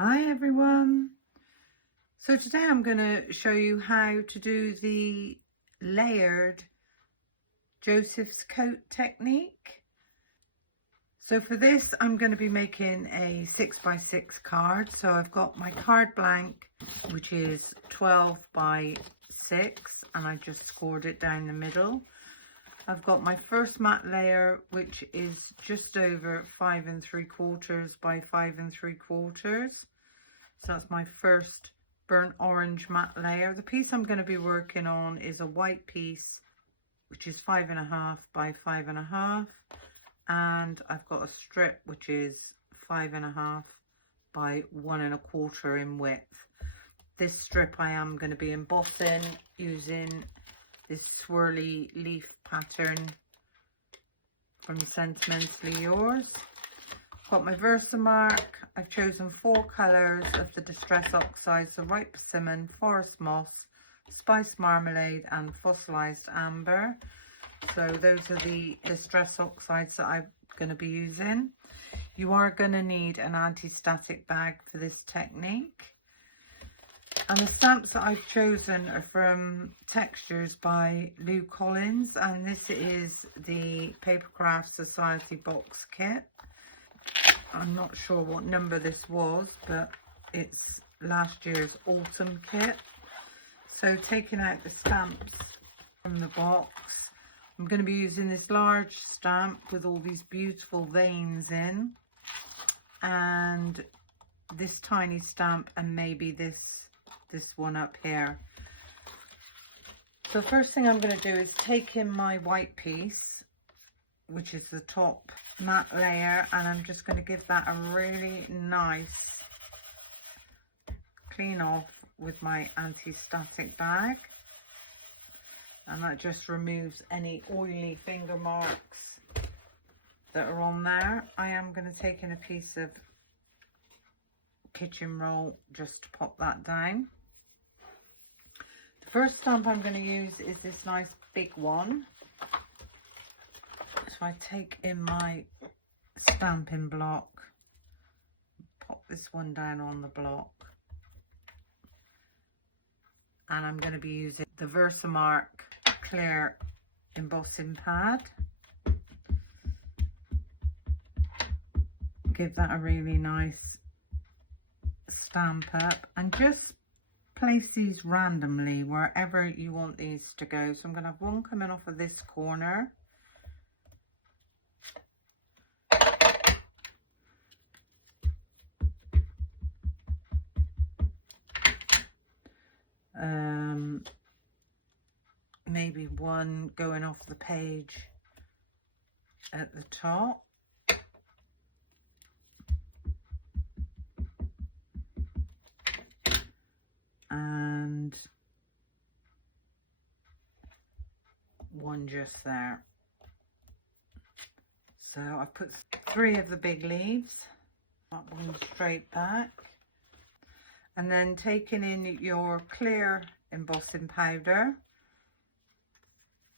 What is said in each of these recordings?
Hi everyone. So today I'm going to show you how to do the layered Joseph's coat technique. So for this I'm going to be making a 6x6 card. So I've got my card blank, which is 12 by 6, and I just scored it down the middle. I've got my first matte layer, which is just over 5 3/4 by 5 3/4. So that's my first burnt orange matte layer. The piece I'm going to be working on is a white piece, which is 5.5 by 5.5, and I've got a strip which is 5.5 by 1.25 in width. This strip I am going to be embossing using this swirly leaf pattern from Sentimentally Yours. Got my Versamark. I've chosen 4 colours of the Distress Oxides, so White Persimmon, Forest Moss, Spice Marmalade and Fossilised Amber. So those are the Distress Oxides that I'm going to be using. You are going to need an anti-static bag for this technique. And the stamps that I've chosen are from Textures by Lou Collins, and this is the Papercraft Society box kit. I'm not sure what number this was, but it's last year's autumn kit. So taking out the stamps from the box, I'm going to be using this large stamp with all these beautiful veins in, and this tiny stamp, and maybe this one up here. So first thing I'm going to do is take in my white piece, which is the top matte layer, and I'm just going to give that a really nice clean off with my anti-static bag, and that just removes any oily finger marks that are on there. I am going to take in a piece of kitchen roll just to pop that down. The first stamp I'm going to use is this nice big one. So I take in my stamping block, pop this one down on the block, and I'm going to be using the Versamark clear embossing pad. Give that a really nice stamp up, and just place these randomly wherever you want these to go. So I'm going to have one coming off of this corner, maybe one going off the page at the top, and one just there. So I put 3 of the big leaves, that one straight back, and then taking in your clear embossing powder,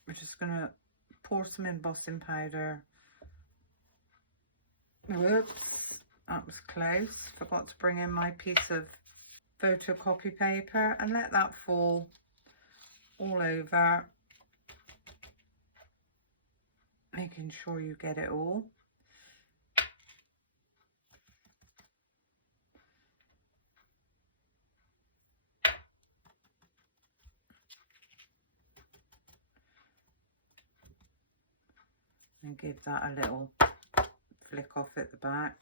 we're just going to pour some embossing powder. Whoops, that was close. Forgot to bring in my piece of photocopy paper, and let that fall all over, making sure you get it all. And give that a little flick off at the back,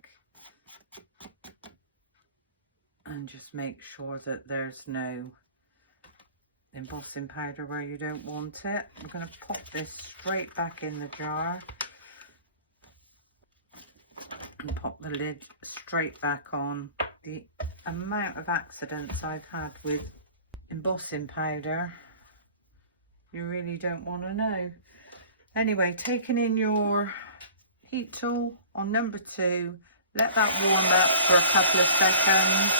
and just make sure that there's no embossing powder where you don't want it. I'm going to pop this straight back in the jar and pop the lid straight back on. The amount of accidents I've had with embossing powder, you really don't want to know. Anyway, taking in your heat tool on number 2, let that warm up for a couple of seconds.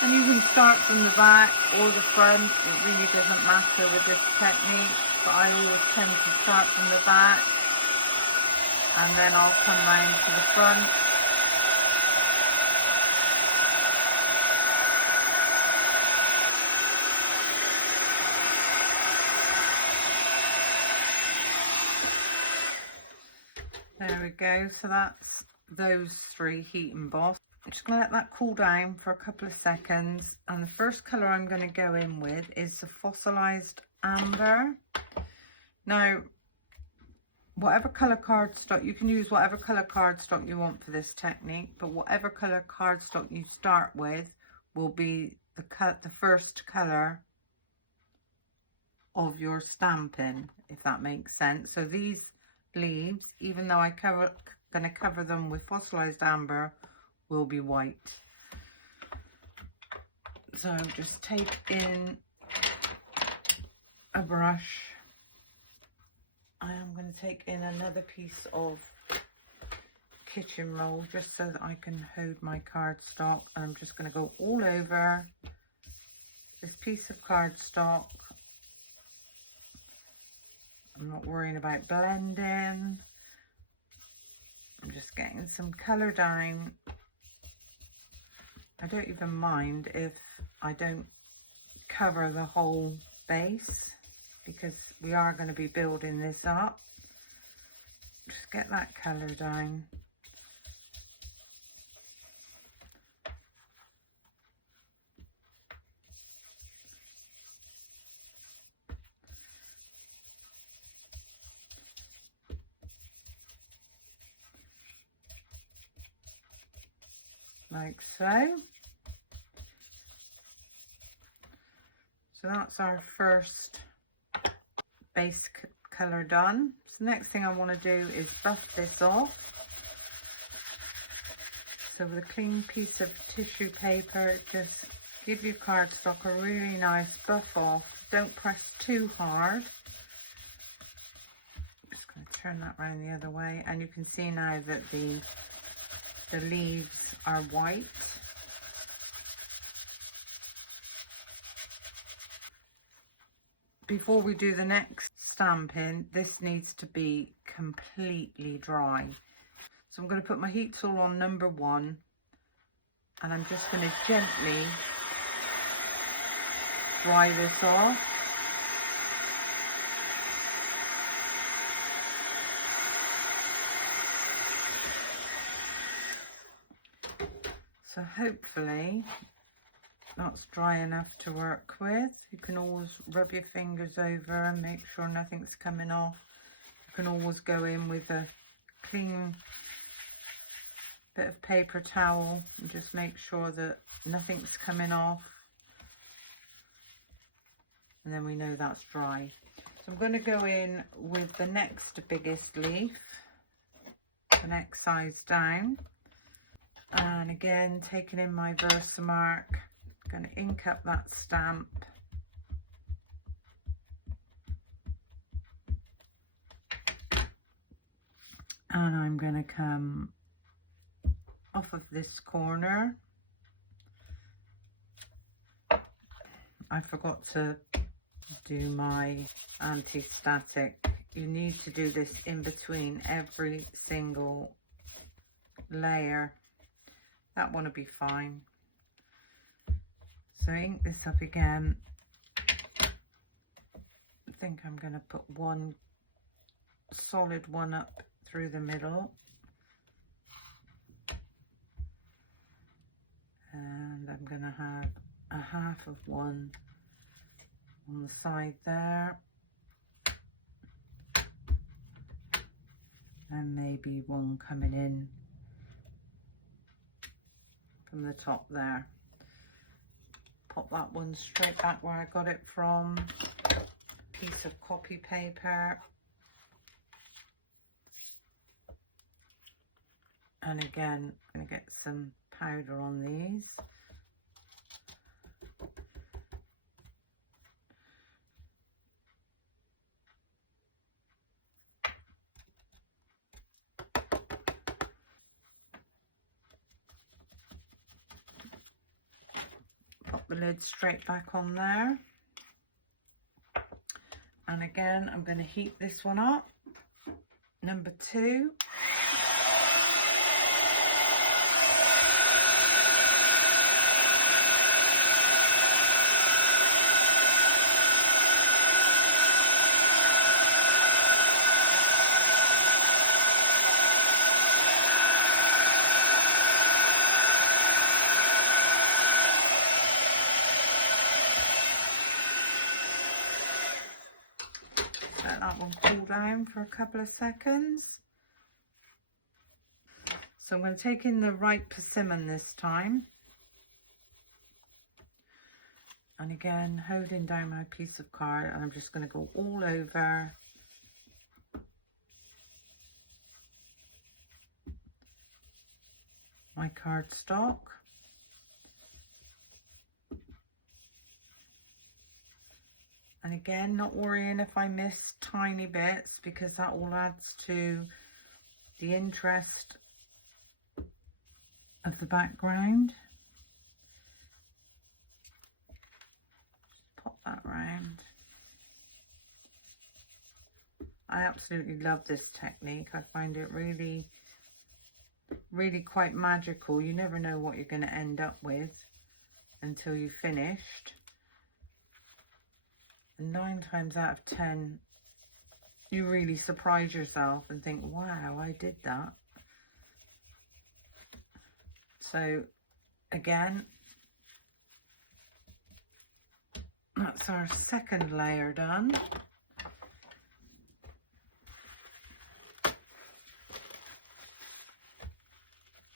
And you can start from the back or the front, it really doesn't matter with this technique, but I always tend to start from the back and then I'll come round to the front. There we go, so that's those three heat emboss. I'm just going to let that cool down for a couple of seconds, and the first colour I'm going to go in with is the fossilized amber. Now, whatever colour cardstock, you can use whatever colour cardstock you want for this technique, but whatever colour cardstock you start with will be the first colour of your stamping, if that makes sense. So these leaves, even though I'm going to cover them with fossilized amber, will be white. So just take in a brush. I am going to take in another piece of kitchen roll just so that I can hold my cardstock, and I'm just going to go all over this piece of cardstock. I'm not worrying about blending. I'm just getting some colour down. I don't even mind if I don't cover the whole base, because we are going to be building this up. Just get that colour down. Like so. So that's our first base colour done. So the next thing I want to do is buff this off. So with a clean piece of tissue paper, just give your cardstock a really nice buff off. Don't press too hard. Just going to turn that around the other way, and you can see now that the leaves are white. Before we do the next stamping, this needs to be completely dry. So I'm going to put my heat tool on number 1, and I'm just going to gently dry this off. So hopefully that's dry enough to work with. You can always rub your fingers over and make sure nothing's coming off. You can always go in with a clean bit of paper towel and just make sure that nothing's coming off. And then we know that's dry. So I'm going to go in with the next biggest leaf, the next size down. And again, taking in my Versamark, going to ink up that stamp. And I'm going to come off of this corner. I forgot to do my anti-static. You need to do this in between every single layer. That one will be fine. So ink this up again. I think I'm going to put one solid one up through the middle. And I'm going to have a half of one on the side there. And maybe one coming in from the top there. Pop that one straight back where I got it from. Piece of copy paper. And again, I'm going to get some powder on these. Pop the lid straight back on there. And again, I'm going to heat this one up. number 2. Let that one cool down for a couple of seconds. So I'm going to take in the right persimmon this time. And again, holding down my piece of card, and I'm just going to go all over my cardstock. And again, not worrying if I miss tiny bits, because that all adds to the interest of the background. Just pop that round. I absolutely love this technique. I find it really quite magical. You never know what you're going to end up with until you've finished. And 9 times out of 10, you really surprise yourself and think, wow, I did that. So again, that's our second layer done.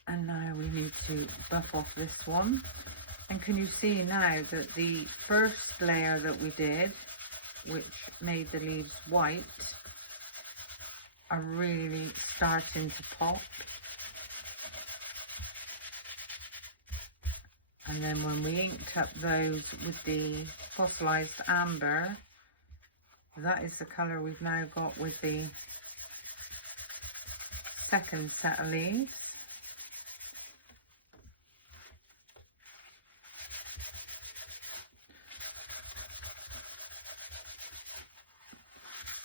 And now we need to buff off this one. And can you see now that the first layer that we did, which made the leaves white, are really starting to pop. And then when we inked up those with the fossilized amber, that is the colour we've now got with the second set of leaves.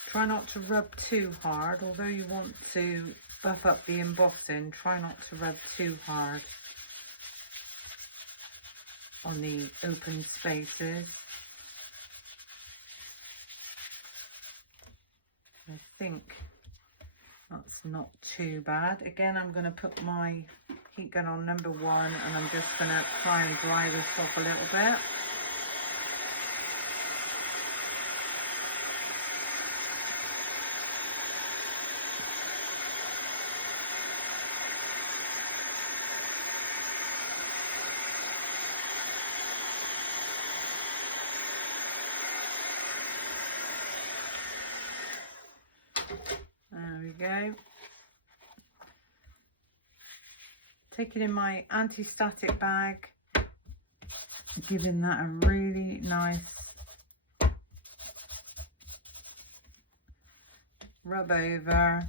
Try not to rub too hard, although you want to buff up the embossing, try not to rub too hard on the open spaces. I think that's not too bad. Again, I'm going to put my heat gun on number 1, and I'm just going to try and dry this off a little bit. There we go. Taking in my anti-static bag, giving that a really nice rub over.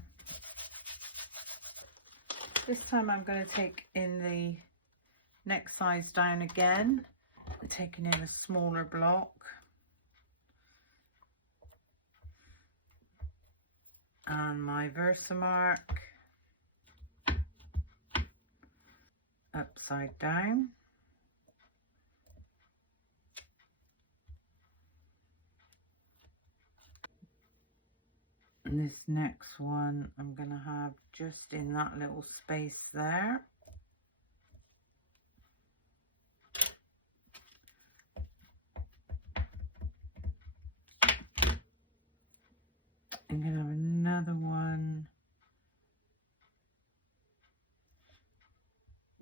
This time I'm going to take in the next size down again, taking in a smaller block. And my Versamark upside down. And this next one I'm going to have just in that little space there. I'm going to have another one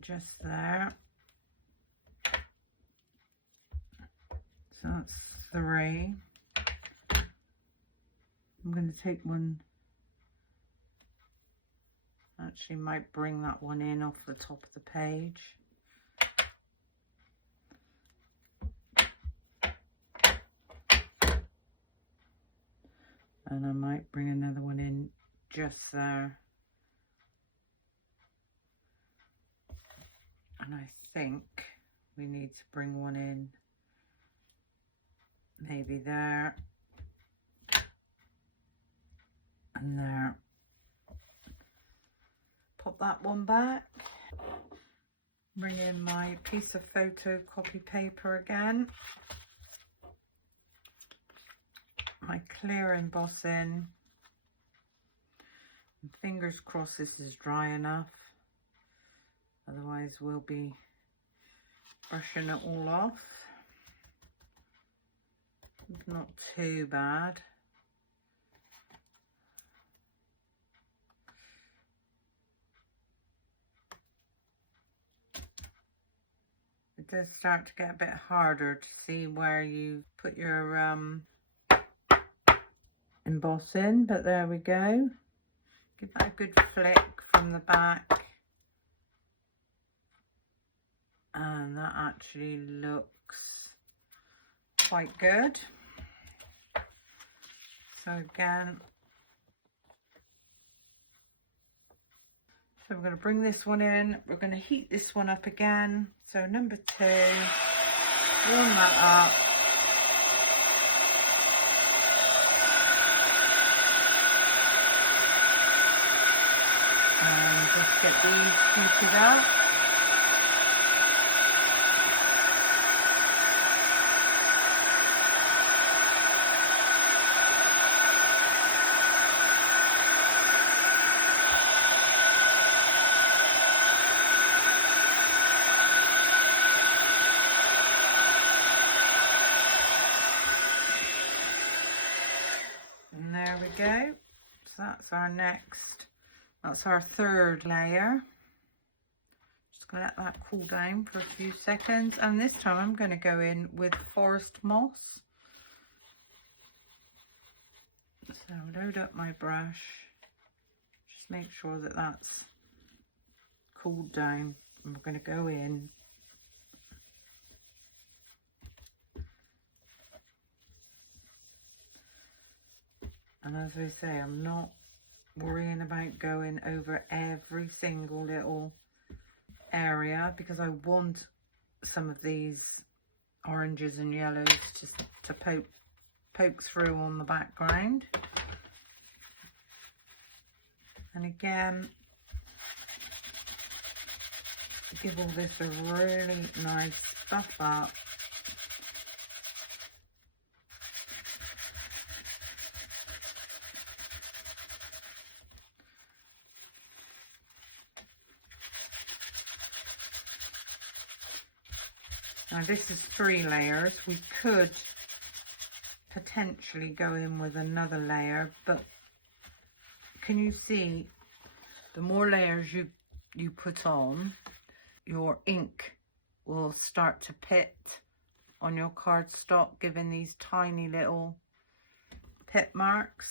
just there. So that's 3. I'm going to take one, actually might bring that one in off the top of the page. And I might bring another one in just there. And I think we need to bring one in maybe there and there. pop that one back. Bring in my piece of photocopy paper again. My clear embossing. And fingers crossed this is dry enough. Otherwise we'll be brushing it all off. It's not too bad. It does start to get a bit harder to see where you put your emboss in, but there we go. Give that a good flick from the back. And that actually looks quite good. So again, so we're going to bring this one in. We're going to heat this one up again. So number 2, warm that up. And just get these heated up. And there we go. So that's our third layer. Just gonna let that cool down for a few seconds, and this time I'm going to go in with forest moss. So load up my brush, just make sure that that's cooled down, and we're going to go in. And as I say, I'm not worrying about going over every single little area, because I want some of these oranges and yellows just to poke through on the background. And again, give all this a really nice buff up. Now this is 3 layers. We could potentially go in with another layer, but can you see the more layers you put on, your ink will start to pit on your cardstock, giving these tiny little pit marks.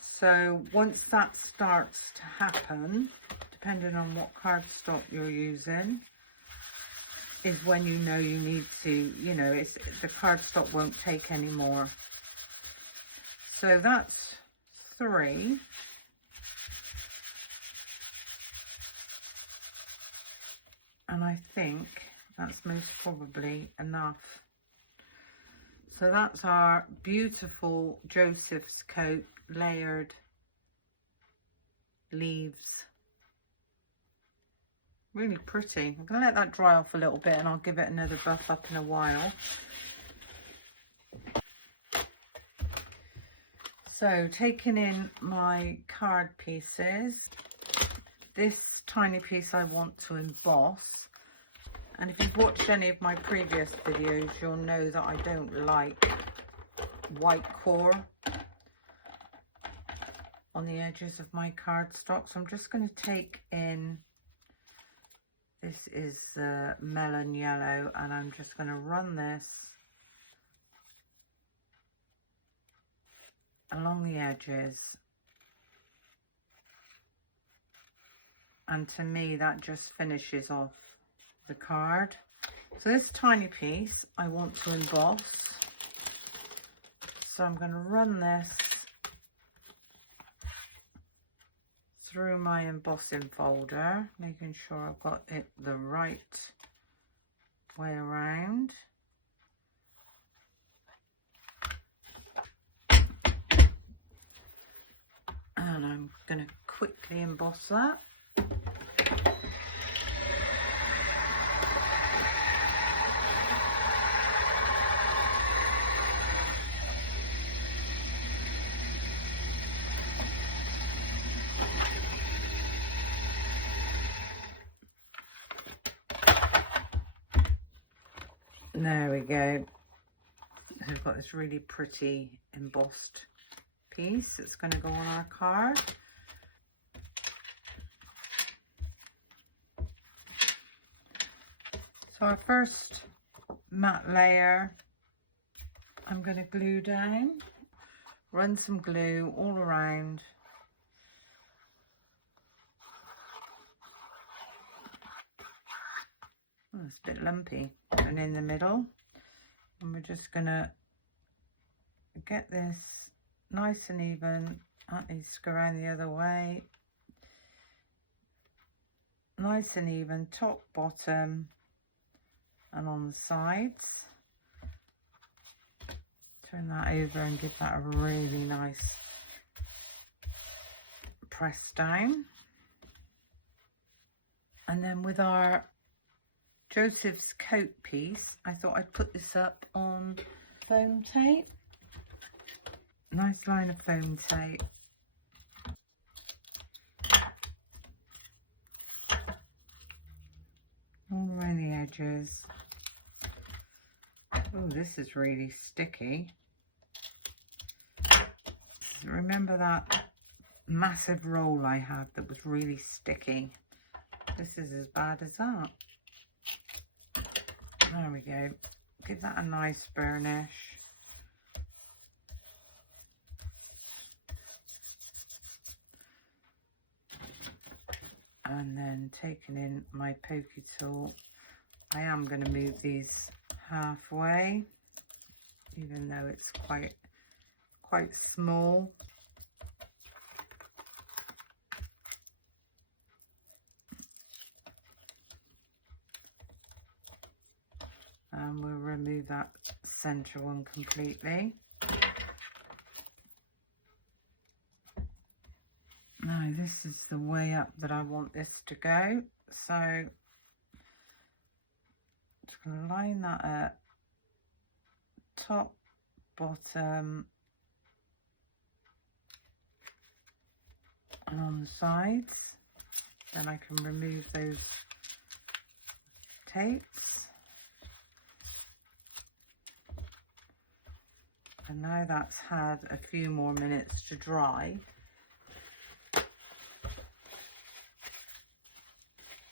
So once that starts to happen, depending on what cardstock you're using, is when you know you need to, you know, the cardstock won't take any more. So that's 3. And I think that's most probably enough. So that's our beautiful Joseph's Coat layered leaves. Really pretty. I'm going to let that dry off a little bit and I'll give it another buff up in a while. So taking in my card pieces, this tiny piece I want to emboss. And if you've watched any of my previous videos, you'll know that I don't like white core on the edges of my cardstock. So I'm just going to take in, this is melon yellow, and I'm just going to run this along the edges. And to me, that just finishes off the card. So this tiny piece I want to emboss. So I'm going to run this through my embossing folder, making sure I've got it the right way around. And I'm going to quickly emboss that. There we go. So we've got this really pretty embossed piece that's going to go on our card. So our first matte layer, I'm going to glue down, run some glue all around. Oh, it's a bit lumpy. And in the middle, and we're just going to get this nice and even. That needs to go around the other way. Nice and even, top, bottom, and on the sides. Turn that over and give that a really nice press down. And then with our Joseph's coat piece, I thought I'd put this up on foam tape. Nice line of foam tape. All around the edges. Oh, this is really sticky. Remember that massive roll I had that was really sticky? This is as bad as that. There we go. Give that a nice burnish. And then taking in my pokey tool, I am going to move these halfway, even though it's quite small. And we'll remove that center one completely. Now this is the way up that I want this to go, so just going to line that up, top, bottom, and on the sides. Then I can remove those tapes. And now that's had a few more minutes to dry,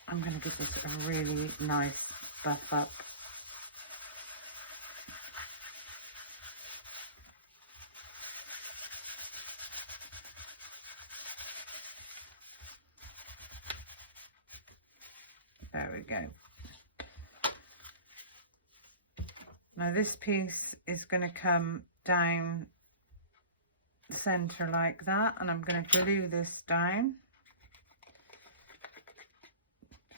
I'm going to give this a really nice buff up. There we go. Now this piece is going to come down the center like that, and I'm going to glue this down.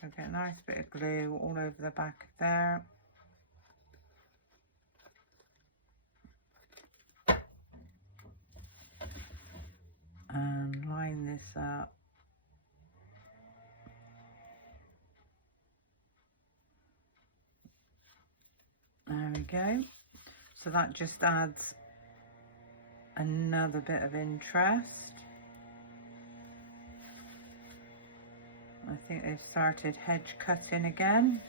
So get a nice bit of glue all over the back of there. And line this up. There we go. So that just adds another bit of interest. I think they've started hedge cutting again,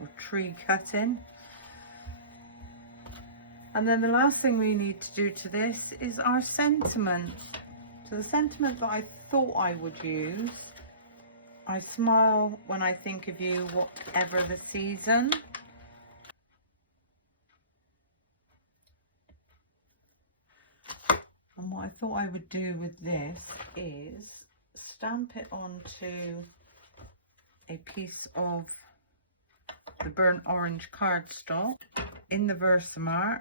or tree cutting. And then the last thing we need to do to this is our sentiment. So the sentiment that I thought I would use, I smile when I think of you, whatever the season. And what I thought I would do with this is stamp it onto a piece of the burnt orange cardstock in the Versamark.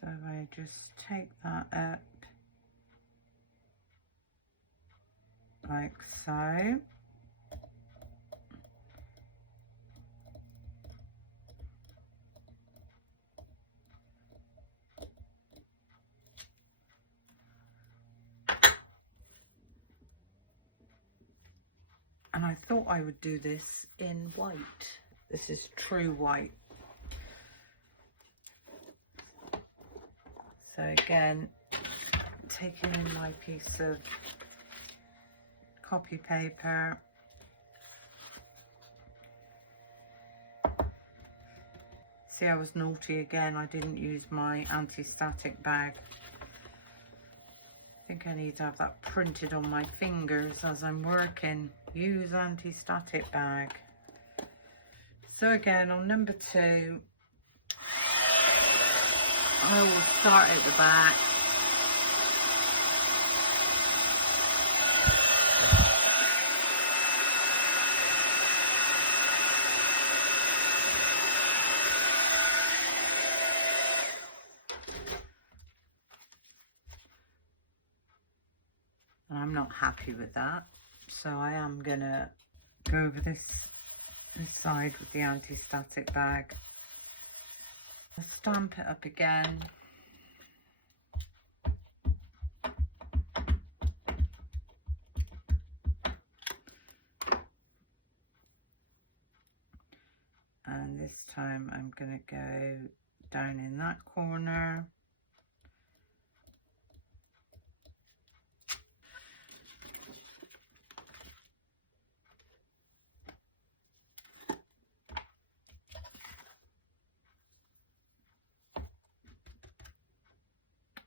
So I just take that up like so. And I thought I would do this in white. This is true white. So again, taking in my piece of copy paper, see, I was naughty again. I didn't use my anti-static bag. I think I need to have that printed on my fingers as I'm working. Use anti-static bag. So again, on number 2, I will start at the back. And I'm not happy with that, so I am gonna go over this side with the anti-static bag. I'll stamp it up again. And this time I'm gonna go down in that corner.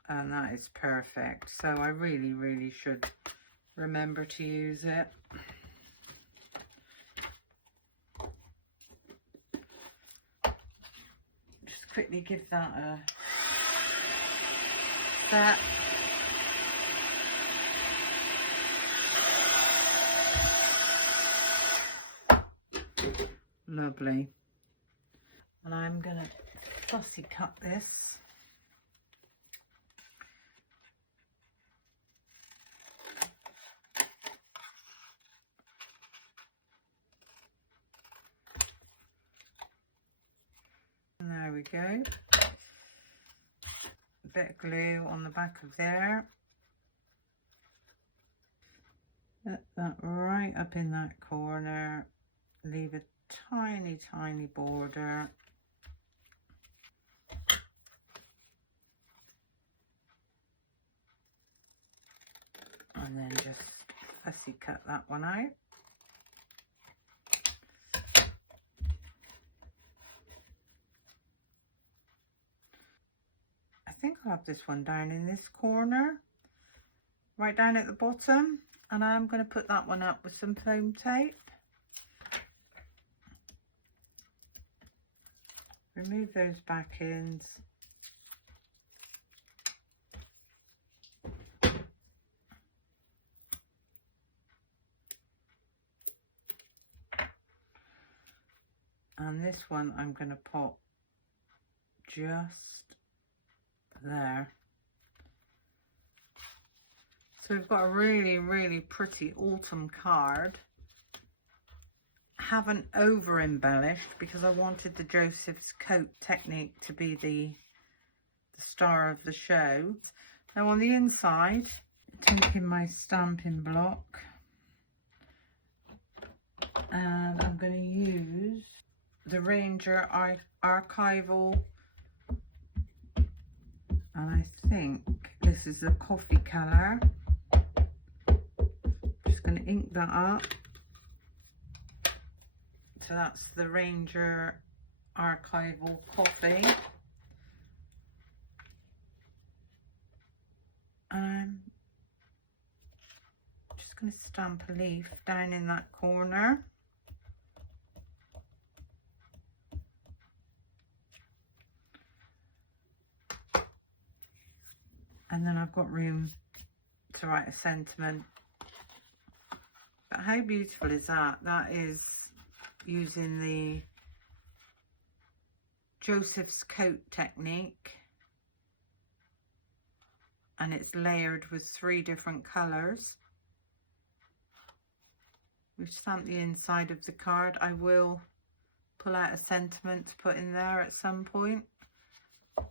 And that is perfect. So I really should remember to use it. Just quickly give that a set. Lovely. And I'm gonna fussy cut this. And there we go. A bit of glue on the back of there. Put that right up in that corner. Leave a tiny border. And then just fussy cut that one out. I think I'll have this one down in this corner, right down at the bottom, and I'm going to put that one up with some foam tape. Remove those back ends. And this one I'm going to pop just there. So we've got a really pretty autumn card. Haven't over embellished because I wanted the Joseph's Coat Technique to be the star of the show. Now on the inside, taking my stamping block, and I'm going to use the Ranger Archival, and I think this is a coffee colour. Just going to ink that up. So that's the Ranger Archival Coffee. Just going to stamp a leaf down in that corner. And then I've got room to write a sentiment. But how beautiful is that? That is using the Joseph's Coat Technique, and it's layered with 3 different colours. We've stamped the inside of the card. I will pull out a sentiment to put in there at some point. So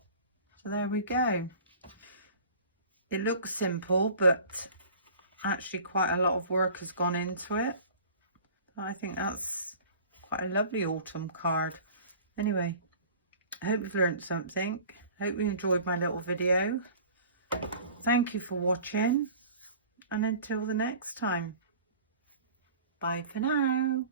there we go. It looks simple, but actually quite a lot of work has gone into it. I think that's quite a lovely autumn card. Anyway, I hope you've learned something. Hope you enjoyed my little video. Thank you for watching, and until the next time, bye for now.